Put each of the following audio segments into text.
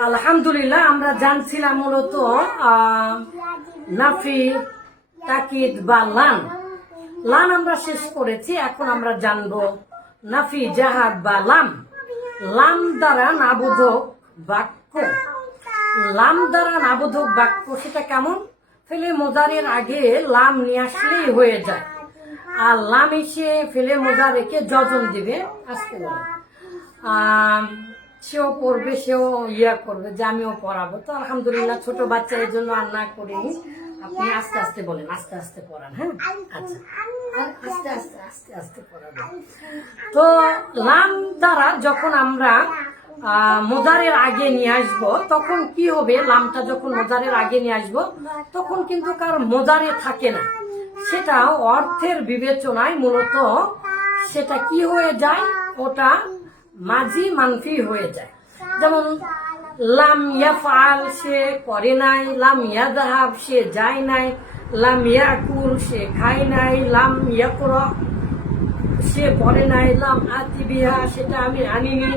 আলহামদুলিল্লাহ, আমরা জানছিলাম মূলত নাফি, তাকিদ বা লান। লান আমরা শেষ করেছি, এখন আমরা জানবো নাফি, জাহাদ বা লাম। লাম দ্বারা নাবোধক বাক্য। লাম দ্বারা নাবোধক বাক্য সেটা কেমন? ফেলে মোজারের আগে লাম নিয়ে আসলেই হয়ে যায়, আর লাম এসে ফেলে মোজারেকে যজন দিবে। আসতে বলে সেও পড়বে, সেও করবে যে আমিও পড়াবো। তো আলহামদুলিল্লাহ, ছোট বাচ্চা এই জন্য আর না করিনি। আপনি আস্তে আস্তে বলেন, আস্তে আস্তে পড়ান। হ্যাঁ, আচ্ছা, আস্তে আস্তে আস্তে আস্তে পড়াবো। তো লাম দ্বারা যখন আমরা মোজারের আগে নিয়ে আসবো, তখন কি হবে? লামটা যখন মোজারের আগে নিয়ে আসবো, তখন কিন্তু কার মোজারে থাকে না, সেটা অর্থের বিবেচনায় মূলত সেটা কি হয়ে যায়? ওটা মাঝি মানফি হয়ে যায়। যেমন লাম ইয়াফআল, সে করে নাই। লাম ইয়াযহাব, সে যায় নাই। লাম ইয়াকুল, সে খায় নাই। লাম ইয়াকরা, সে পড়ে নাই। লাম আতি বিহা, সেটা আমি আনিনি।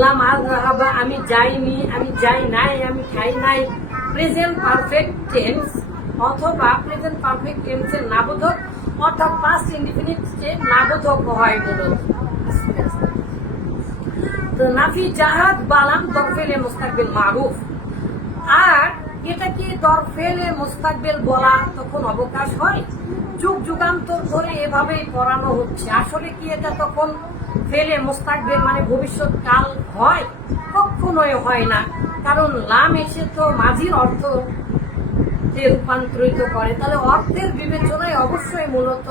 লাম আযহাবা, আমি যাইনি, আমি যাই নাই, আমি খাই নাই। প্রেজেন্ট পারফেক্ট টেন্স অথবা প্রেজেন্ট পারফেক্ট টেন্সের নাবোধক, অর্থাৎ পাস্ট ইনডিফিনিটে নাবোধক হয় মূলত। তো নাফি, জাহাদ, বালাম দরফেলে মুস্তাকবিল মারুফ। আর এটা কি দরফেলে মুস্তাকবিল বলা তখন অবকাশ হয়? যুগ যুগান্তর ধরে এভাবেই পড়ানো হচ্ছে। আসলে কি এটা তখন ফেলে মুস্তাকবিল মানে ভবিষ্যৎ কাল হয়? কখনোই হয় না, কারণ লাম এসে তো মাঝির অর্থ রূপান্তরিত করে। তাহলে অর্থের বিবেচনায় অবশ্যই মূলত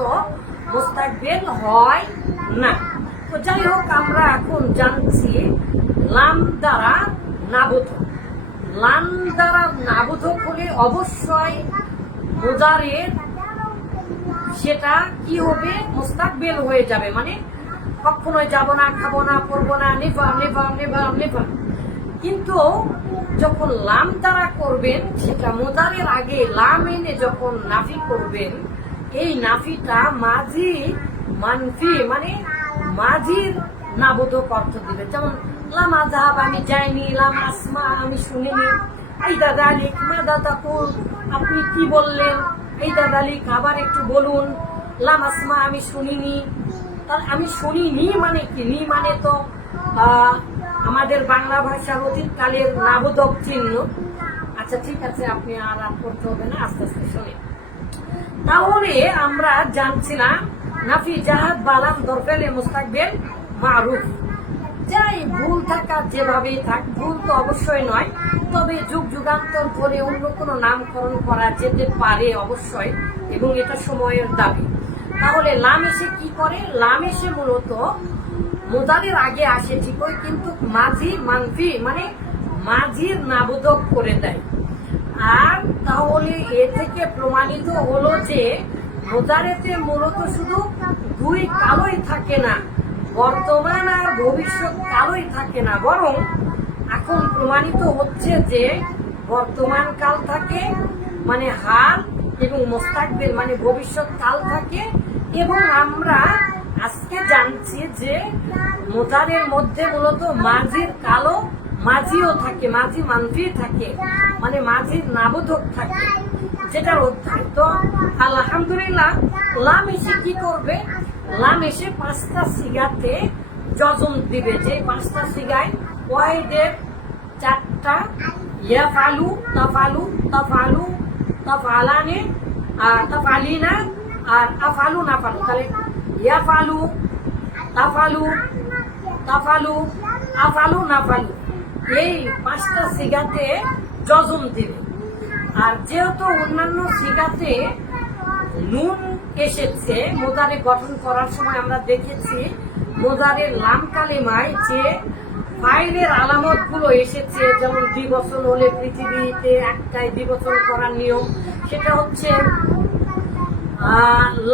মুস্তাকবিল হয় না। তো যাই হোক, আমরা এখন জানছি লাম দ্বারা নাবোধক। লাম দ্বারা নাবোধক হলে অবশ্যই মোজারের সেটা কি হবে? মুস্তাকবিল হয়ে যাবে, মানে কখনোই যাব না, খাবো না, পড়বো না, নেভার নেভার নেভার নেভার। কিন্তু যখন লাম দ্বারা করবেন, সেটা মোজারের আগে লাম এনে যখন নাফি করবেন, এই নাফিটা মাঝি মানফি মানে মাঝির নাবোধক অর্থ দিবে। যেমন লাম আযহাব, আমি যাইনি। লাম আসমা, আমি শুনিনি। এই দাদালিক মা দাদাকুল, আপনি কি বললেন? এই দাদালিক, আবার একটু বলুন। লাম আসমা, আমি শুনিনি। তাহলে আমি শুনিনি মানে কি? নি মানে তো আমাদের বাংলা ভাষার অতীতকালের নাবোধক চিহ্ন। আচ্ছা, ঠিক আছে, আপনি আর করতে হবে না, আস্তে আস্তে শুনে। তাহলে আমরা জানছিলাম নাফি, জাহাদ, বালাম দরফেলে মুস্তাকবিল মারুফ। যাই ভুল থাকা যেভাবেই থাক, ভুল তো অবশ্যই নয়, তবে যুগ যুগান্তর ধরে অন্য কোনো নামকরণ করা যেতে পারে অবশ্যই, এবং এটা সময়ের দাবি। তাহলে লাম এসে কি করে? লাম এসে মূলত মোজারের আগে আসে ঠিকই, কিন্তু মাঝি মানফি মানে মাঝির নাবোধক করে দেয়। আর তাহলে এ থেকে প্রমাণিত হলো যে মোজারেতে মূলত শুধু দুই কালই থাকে না, বর্তমান আর ভবিষ্যৎ কালই থাকে না, বরং এখন প্রমাণিত হচ্ছে যে বর্তমান কাল থাকে মানে হাল, এবং মুস্তাকবিল মানে ভবিষ্যৎ কাল থাকে। এবং আমরা আজকে জানছি যে মোজারের মধ্যে মূলত মাঝির কালো মাঝিও থাকে, মাঝি মানফি থাকে, মানে মাঝির নাবোধক থাকে, যেটার অধ্যায়। তো আলহামদুলিল্লাহ, লাম এসে কি করবে? লাম এসে পাঁচটা সিগাতে যজম দিবে। যে পাঁচটা সিগায় ওয়াহিদের চারটা, ইয়াফালু, তাফালু, তাফালু, তাফালানে, তাফালিনা, আর আফালু নাফালু। তাহলে ইয়াফালু, তাফালু, তাফালু, আফালু নাফালু, এই পাঁচটা সিগাতে যজম দিবে। আর যেহেতু অন্যান্য সিগাতে নুন এসেছে মোজারে গঠন করার সময়, আমরা দেখেছি মোজারের লাম কালিমায় যে ফাইলের আলামত গুলো এসেছে, যেমন দ্বিবচন হলে পৃথিবীতে একটাই দ্বিবচন করার নিয়ম, সেটা হচ্ছে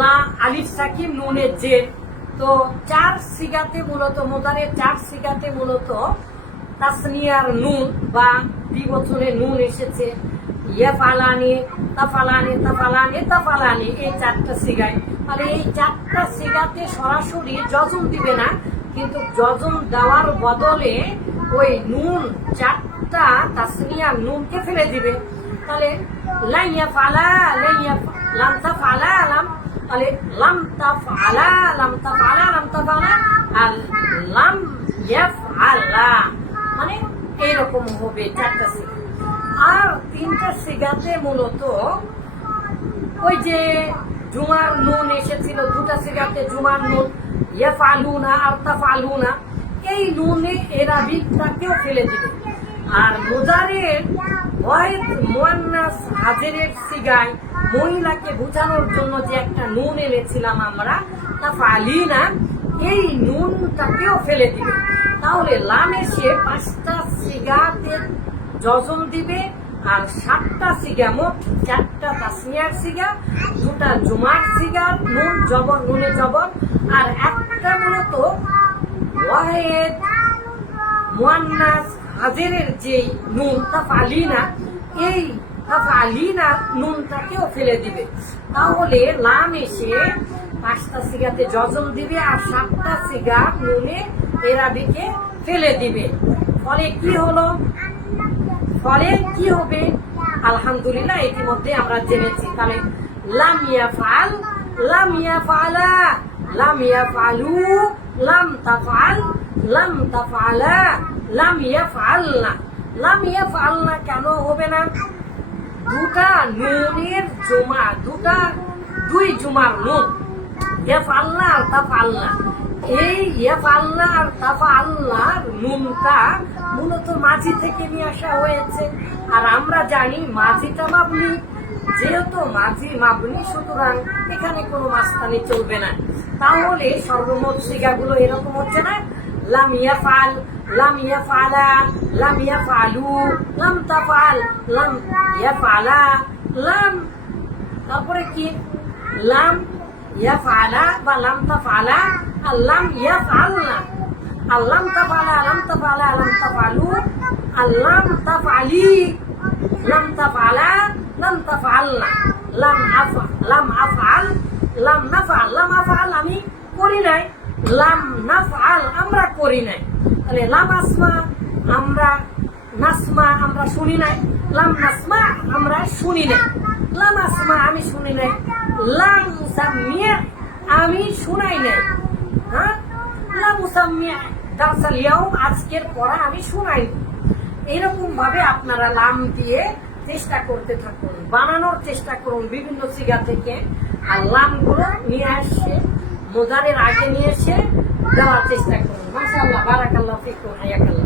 লা আলিফ সাকিন নুনের জের। তো চার সিগাতে মূলত মোজারের চার সিগাতে মূলত তাসনিয়ার নুন বা দ্বিবচনের নুন এসেছে। ইয়াফালানি, তাফালানি, তাফালানি, তাফালানি, এই চারটা সিগায়। তাহলে এই চারটা সিগাতে সরাসরি যজম দিবে না, কিন্তু যজম দেওয়ার বদলে ওই নুন নুনটা তাসনিয়া নুনকে ফেলে দিবে। তাহলে লাইয়া ফালা লাইয়া লামতা ফালা লাম, তাহলে লামতা ফালা লামতা ফালা লামতা ফালা আর লাম ইয়াফআলা, মানে এরকম হবে চারটা সিগা। আর তিনটা সিগাতে মূলত ওই যে জুমার নুন এসেছিল, দুটা সিগাতে জুমার নুন ইয়াফআলুনা আর তাফআলুনা, এই নুনে এরাবিকটাকেও ফেলে দিবে। আর মুজারের ওয়াহিদ মুয়ান্নাস হাজিরের সিগায় মহিলাকে বোঝানোর জন্য যে একটা নুন এনেছিলাম আমরা তাফআলিনা, এই নুনটাকেও ফেলে দিবে। তাহলে লাম এসে 5টা সিগাতে জজম দিবে আর 7টা সিগা, মোট 4টা তাসনিয়ার সিগা, 2টা জুমার সিগার নুন জবর নুনে জবর, আর একটা মূলত ওয়াহিদ মুয়ান্নাস হাজিরের যে নুন তাফআলিনা, এই তাফআলিনা নুনটাকেও ফেলে দিবে। তাহলে লাম এসে 5টা সিগাতে জজম দিবে আর 7টা সিগা নুনে এরাবিকে ফেলে দিবে। ফলে কি হলো? ফলে কি হবে? আলহামদুলিল্লাহ ইতিমধ্যে আমরা জেনেছি। তাহলে লাম ইয়াফআল লাম ইয়াফআলা লাম ইয়াফআলু লাম তাফআল লাম তাফআলা লাম ইয়াফআলনা। লাম ইয়াফআলনা কেন হবে না? দুটা নুনের জমা, দুই জুমার নুন ইয়াফআলনা আর তাফআলনা। এই ইয়াফআলনা আর তাফআলনার নুনটা মূলত মাঝি থেকে নিয়ে আসা হয়েছে। আর আমরা জানি মাঝিটা মাবনি, যেহেতু মাঝি মাবনি সুতরাং এখানে কোনো মাস্তানি চলবে না। তাহলে সর্বমোট সিগাগুলো এরকম হচ্ছে না, লাম ইয়াফআল লাম ইয়াফআলা লাম ইয়াফআলু লাম তাফআল লাম ইয়াফআলা লাম, তারপরে কি লাম ইয়াফআলা বা লাম তাফআলা আর লাম ইয়াফআলনা, আর লাম তাফআলা লাম তাফআলা লাম তাফআলু আর লাম তাফআলি লাম তাফআলা লাম তাফআলনা লাম আফআল লাম নাফআল। লাম আফআল আমি করি নাই, লাম নাফআল আমরা করি নাই। তাহলে লাম আসমা আমরা নাসমা আমরা শুনি নাই, লাম নাসমা আমরা শুনি নাই, লাম আসমা আমি শুনি নাই, লাম উসাম্মিয়া আমি শুনাই নাই, হ্যাঁ লাম উসাম্মিয়া দারসাল ইয়াউম আজকের পড়া আমি শুনাই। এরকম ভাবে আপনারা লাম দিয়ে চেষ্টা করতে থাকুন, বানানোর চেষ্টা করুন বিভিন্ন সিগা থেকে। আর লামগুলো নিয়ে আসছে মুজারের আগে নিয়ে এসে দেওয়ার চেষ্টা করুন। মাশাআল্লাহ, বারাকাল্লাহু ফিকুম, হায়াকাল্লাহ।